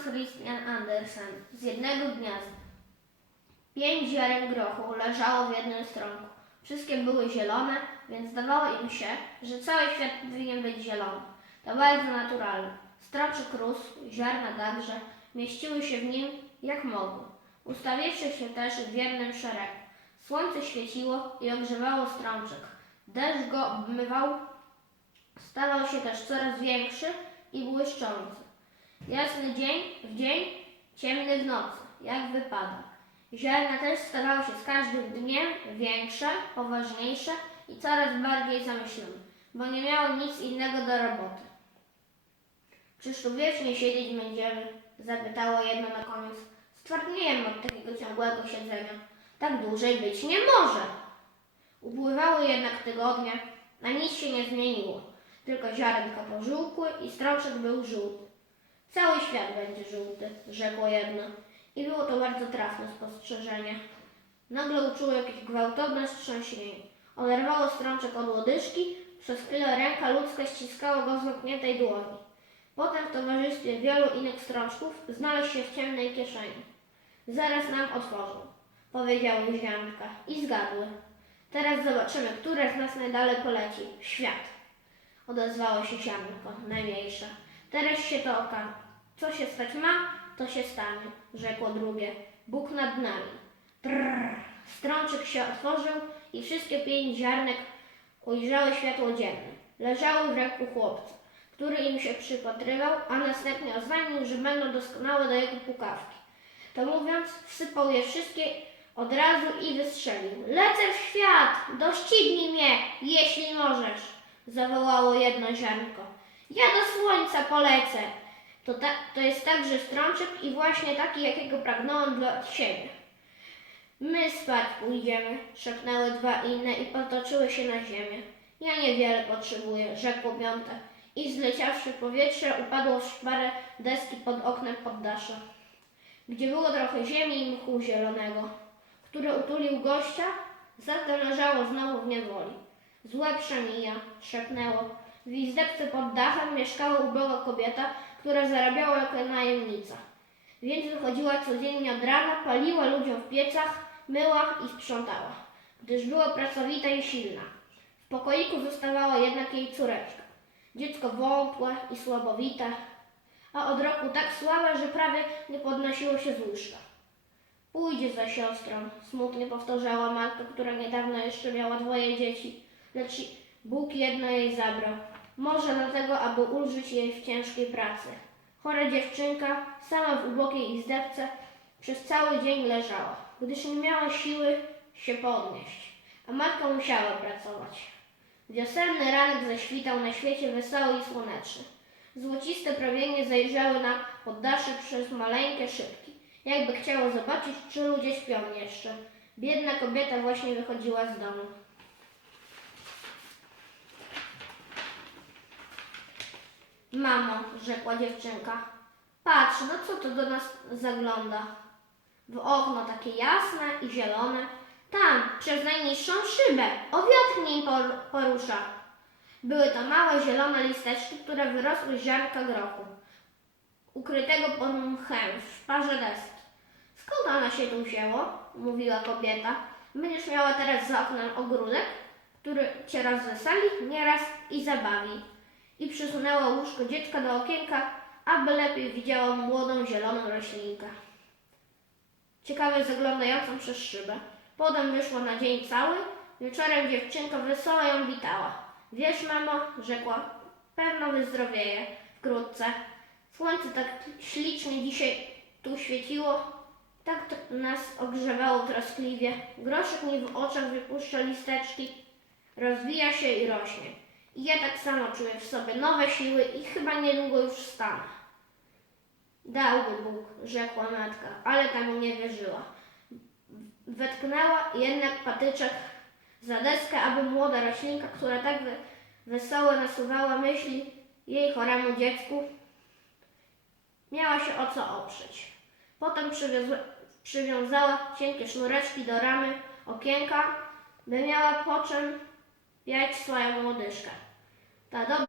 Hans Christian Andersen z jednego gniazda. Pięć ziaren grochu leżało w jednym stronku. Wszystkie były zielone, więc zdawało im się, że cały świat powinien być zielony. To bardzo naturalne. Strączek rósł, ziarna także, mieściły się w nim jak mogły. Ustawiwszy się też w jednym szeregu. Słońce świeciło i ogrzewało strączek. Deszcz go obmywał, stawał się też coraz większy i błyszczący. Jasny dzień w dzień, ciemny w nocy, jak wypada. Ziarna też stawały się z każdym dniem większe, poważniejsze i coraz bardziej zamyślone, bo nie miały nic innego do roboty. Czyż tu wiecznie siedzieć będziemy? Zapytało jedno na koniec. Stwardniejemy od takiego ciągłego siedzenia. Tak dłużej być nie może. Upływały jednak tygodnie, a nic się nie zmieniło. Tylko ziarenka pożółkły i strączek był żółty. Cały świat będzie żółty, rzekło jedno. I było to bardzo trafne spostrzeżenie. Nagle uczuło jakieś gwałtowne wstrząśnienie. Oderwało strączek od łodyżki, przez chwilę ręka ludzka ściskała go w zamkniętej dłoni. Potem w towarzystwie wielu innych strączków znalazł się w ciemnej kieszeni. Zaraz nam otworzą, powiedziały ziarnka i zgadły. Teraz zobaczymy, które z nas najdalej poleci. Świat. Odezwało się ziarnko, najmniejsze. Teraz się to okaże. Co się stać ma, to się stanie, rzekło drugie. Bóg nad nami. Trrr. Strączek się otworzył i wszystkie pięć ziarnek ujrzały światło dzienne. Leżały w ręku chłopca, który im się przypatrywał, a następnie oznajmił, że będą doskonałe do jego pukawki. To mówiąc, wsypał je wszystkie od razu i wystrzelił. Lecę w świat! Doścignij mnie, jeśli możesz! zawołało jedno ziarnko. Ja do słońca polecę. To, ta, to jest także strączek i właśnie taki, jakiego pragnąłem dla siebie. My spać pójdziemy, szepnęły dwa inne i potoczyły się na ziemię. Ja niewiele potrzebuję, rzekło piąte. I zleciawszy powietrze, upadło w szparę deski pod oknem poddasza, gdzie było trochę ziemi i mchu zielonego, który utulił gościa, zatem leżało znowu w niewoli. Złe przemija, szepnęło. W izdebce pod dachem mieszkała uboga kobieta, która zarabiała jako najemnica. Więc wychodziła codziennie od rana, paliła ludziom w piecach, myła i sprzątała, gdyż była pracowita i silna. W pokoiku zostawała jednak jej córeczka. Dziecko wątłe i słabowite, a od roku tak słabe, że prawie nie podnosiło się z łóżka. Pójdzie za siostrą, smutnie powtarzała matka, która niedawno jeszcze miała dwoje dzieci, lecz Bóg jedno jej zabrał. Może dlatego, aby ulżyć jej w ciężkiej pracy. Chora dziewczynka, sama w ubogiej izdebce, przez cały dzień leżała, gdyż nie miała siły się podnieść, a matka musiała pracować. Wiosenny ranek zaświtał na świecie wesoły i słoneczny. Złociste promienie zajrzały na poddasze przez maleńkie szybki, jakby chciało zobaczyć, czy ludzie śpią jeszcze. Biedna kobieta właśnie wychodziła z domu. Mamo, rzekła dziewczynka, patrz, no co to do nas zagląda? W okno takie jasne i zielone. Tam, przez najniższą szybę, o wiatr nim por- porusza. Były to małe zielone listeczki, które wyrosły z ziarnka grochu, ukrytego pod mchem w szparze deski. Skąd ona się tu wzięło? mówiła kobieta. Będziesz miała teraz za oknem ogródek, który cię raz weseli, nieraz i zabawi. I przysunęła łóżko dziecka do okienka, aby lepiej widziała młodą zieloną roślinkę. Ciekawie zaglądającą przez szybę. Potem wyszła na dzień cały. Wieczorem dziewczynka wesoło ją witała. Wiesz, mamo, rzekła, pewno wyzdrowieje wkrótce. Słońce tak ślicznie dzisiaj tu świeciło, tak nas ogrzewało troskliwie. Groszek mi w oczach wypuszcza listeczki, rozwija się i rośnie. Ja tak samo czuję w sobie nowe siły i chyba niedługo już wstanę. Dałby Bóg, rzekła matka, ale tam nie wierzyła. Wetknęła jednak patyczek za deskę, aby młoda roślinka, która tak we- wesoło nasuwała myśli jej choremu dziecku, miała się o co oprzeć. Potem przywiązała cienkie sznureczki do ramy okienka, by miała po czym 5 слаймова дишка. Та.